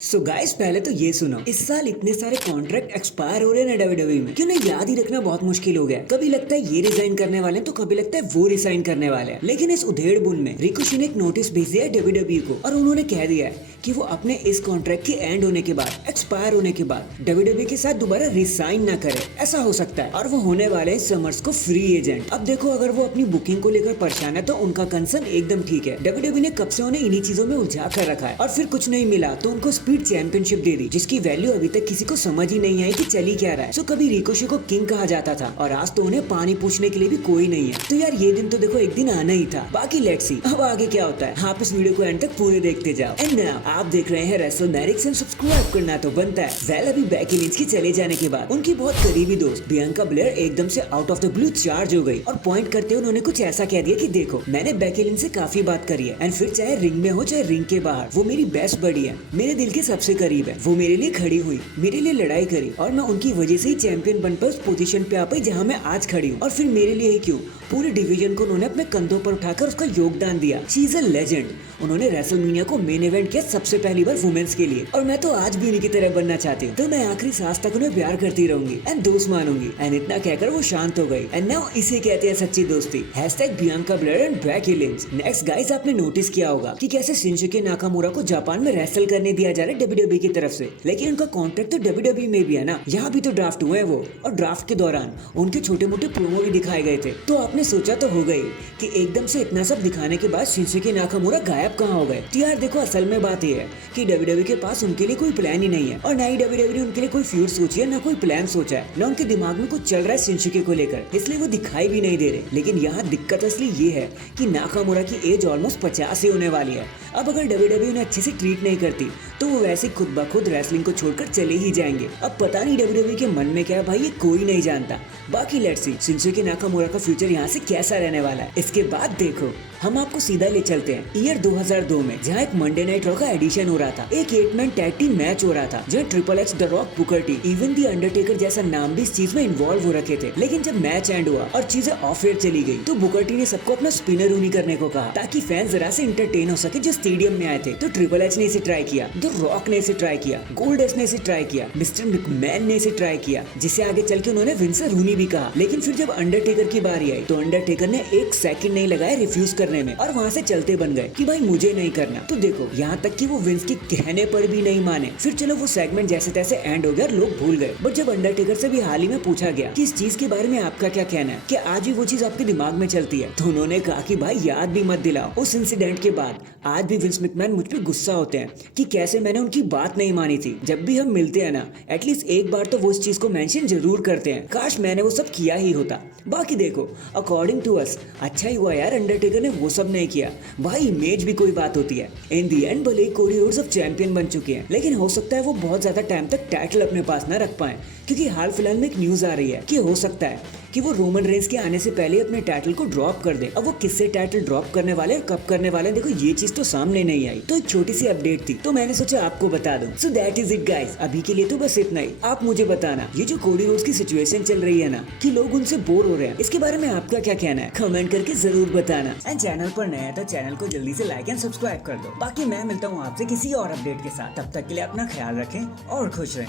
So guys पहले तो ये सुनो, इस साल इतने सारे कॉन्ट्रैक्ट एक्सपायर हो रहे हैं ना डब्ल्यूडब्ल्यूई में कि उन्हें याद ही रखना बहुत मुश्किल हो गया। कभी लगता है ये रिजाइन करने वाले हैं तो कभी लगता है वो रिजाइन करने वाले हैं। लेकिन इस उधेड़ बुन में रिकोशी ने एक नोटिस भेज दिया है डब्ल्यूडब्ल्यूई को और उन्होंने कह दिया है कि वो अपने इस कॉन्ट्रैक्ट के एंड होने के बाद, एक्सपायर होने के बाद डब्ल्यूडब्ल्यूई के साथ दोबारा रिसाइन ना करे। ऐसा हो सकता है और वो होने वाले हैं समर्स को फ्री एजेंट। अब देखो, अगर वो अपनी बुकिंग को लेकर परेशान है तो उनका कंसर्न एकदम ठीक है। डब्ल्यूडब्ल्यूई ने कब से उन्हें इन्हीं चीजों में उलझा कर रखा है और फिर कुछ नहीं मिला तो उनको स्पीड चैंपियनशिप दे दी, जिसकी वैल्यू अभी तक किसी को समझ ही नहीं आई कि चली क्या रहा है। सो कभी रिकोशी को किंग कहा जाता था और आज तो उन्हें पानी पूछने के लिए भी कोई नहीं है। तो यार ये दिन तो देखो एक दिन आना ही था। बाकी लेट्स सी अब आगे क्या होता है। आप इस वीडियो को एंड तक पूरे देखते जाओ। एंड नाउ आप देख रहे हैं रेसलमैनिक्स एंड सब्सक्राइब करना तो बनता है। वेल अभी बेकी लिंच के चले जाने के बाद उनकी बहुत करीबी दोस्त बियांका ब्लेयर एकदम से out of the blue charge हो गई और पॉइंट करते हुए उन्होंने कुछ ऐसा कह दिया कि देखो, मैंने बेकी लिंच से काफी बात करी है एंड फिर चाहे रिंग में हो चाहे रिंग के बाहर, वो मेरी बेस्ट बडी है, मेरे दिल के सबसे करीब है। वो मेरे लिए खड़ी हुई, मेरे लिए लड़ाई करी और मैं उनकी वजह से ही चैंपियन बनकर उस पोजीशन पे आ पाई जहाँ मैं आज खड़ी हूँ। और फिर मेरे लिए ही क्यों, पूरे डिवीजन को उन्होंने अपने कंधों पर उठाकर उसका योगदान दिया। She is a legend. उन्होंने रेसलमेनिया को मेन इवेंट किया सबसे पहली बार वुमेन्स के लिए और मैं तो आज भी उन्हीं की तरह बनना चाहती हूँ। तो मैं आखिरी सांस तक उन्हें प्यार करती रहूंगी एंड दोस्त मानूंगी। एंड इतना कहकर वो शांत हो गई। एंड नाउ इसे कहते हैं सच्ची दोस्ती। #Bianca Blair and Becky Lynch. Next guys, आपने नोटिस किया होगा कि कैसे शिंजुके नाकामुरा को जापान में रेसल करने दिया जा रहा है डब्ल्यूडब्ल्यूई की तरफ से, लेकिन उनका कॉन्ट्रैक्ट तो डब्ल्यूडब्ल्यूई में भी है ना। यहाँ भी तो ड्राफ्ट हुए हैं वो, और ड्राफ्ट के दौरान उनके छोटे मोटे प्रोमो भी दिखाए गए थे। तो आपने सोचा तो हो गई कि एकदम से इतना सब दिखाने के बाद शिंजुके नाकामुरा गायब कहाँ हो गए। तो यार देखो, असल में बात यह है कि डब्ल्यूडब्ल्यूई के पास उनके लिए कोई प्लान ही नहीं है और ना ही डब्ल्यूडब्ल्यूई उनके लिए कोई फ्यूड सोची है, ना कोई प्लान सोचा है, ना उनके दिमाग में कुछ चल रहा है शिंजुके को लेकर, इसलिए वो दिखाई भी नहीं दे रहे। लेकिन यहाँ दिक्कत असली ये है कि नाकामुरा की एज ऑलमोस्ट 50 ही होने वाली है। अब अगर डब्ल्यूडब्ल्यूई उन्हें अच्छे से ट्रीट नहीं करती तो वो वैसे खुद ब खुद रेसलिंग को छोड़कर चले ही जाएंगे। अब पता नहीं डब्ल्यूडब्ल्यूई के मन में क्या है भाई, ये कोई नहीं जानता। बाकी लेट्स सी शिंजुके नाकामुरा का फ्यूचर यहाँ से कैसा रहने वाला है। इसके बाद देखो, हम आपको सीधा ले चलते हैं ईयर 2002 में, जहाँ एक मंडे नाइट रॉ का एडिशन हो रहा था। एक 8-मैन टैग टीम मैच हो रहा था जहाँ triple H, the rock, Booker T, even the Undertaker जैसा नाम भी इस चीज में इन्वॉल्व हो रखे थे। लेकिन जब मैच एंड हुआ और चीजें ऑफ एयर चली गई तो बुकर टी ने सबको अपना स्पिनर ऊनी करने को कहा ताकि फैंस जरा से इंटरटेन हो सके जो स्टेडियम में आए थे। तो ट्रिपल एच ने इसे ट्राई किया, द रॉक ने इसे ट्राई किया, गोल्डस्ट ने इसे ट्राई किया, मिस्टर मैकमैन ने इसे ट्राई किया, जिसे आगे चल के उन्होंने विंस रूनी भी कहा। लेकिन फिर जब अंडरटेकर की बारी आई तो अंडरटेकर ने 1 सेकंड नहीं लगाया रिफ्यूज करने में और वहाँ से चलते बन गए कि भाई मुझे नहीं करना। तो देखो, यहाँ तक कि वो विंस के कहने पर भी नहीं माने। फिर चलो वो सेगमेंट जैसे तैसे एंड हो गया, लोग भूल गए। बट जब अंडरटेकर से भी हाल ही में पूछा गया कि इस चीज के बारे में आपका क्या कहना है, कि आज भी वो चीज आपके दिमाग में चलती है, तो उन्होंने कहा कि भाई याद भी मत दिलाओ। उस इंसिडेंट के बाद आज भी विंस मैकमैन मुझ पे गुस्सा होते हैं कि कैसे मैंने उनकी बात नहीं मानी थी। जब भी हम मिलते हैं ना, एटलीस्ट एक बार तो वो इस चीज को मेंशन जरूर करते हैं। काश मैंने वो सब किया ही होता। बाकी देखो, अकॉर्डिंग टू अस अच्छा ही हुआ यार अंडरटेकर ने वो सब नहीं किया। भाई इमेज भी कोई बात होती है। इन दी एंड भले ही कोडी रोड्स अब चैंपियन बन चुके हैं, लेकिन हो सकता है वो बहुत ज्यादा टाइम तक टाइटल अपने पास ना रख पाए, क्योंकि हाल फिलहाल में एक न्यूज आ रही है कि हो सकता है कि वो रोमन रेंस के आने से पहले अपने टाइटल को ड्रॉप कर दे। अब वो किससे टाइटल ड्रॉप करने वाले और कब करने वाले, देखो ये चीज तो सामने नहीं आई। तो एक छोटी सी अपडेट थी तो मैंने सोचा आपको बता दूं। So that is it guys, अभी के लिए तो बस इतना ही। आप मुझे बताना, ये जो कोडी रोड्स की सिचुएशन चल रही है ना कि लोग उनसे बोर हो रहे हैं, इसके बारे में आपका क्या कहना है, कमेंट करके जरूर बताना। एंड चैनल पर नया है तो चैनल को जल्दी से लाइक एंड सब्सक्राइब कर दो। बाकी मैं मिलता हूँ आपसे किसी और अपडेट के साथ। तब तक के लिए अपना ख्याल रखें और खुश रहें।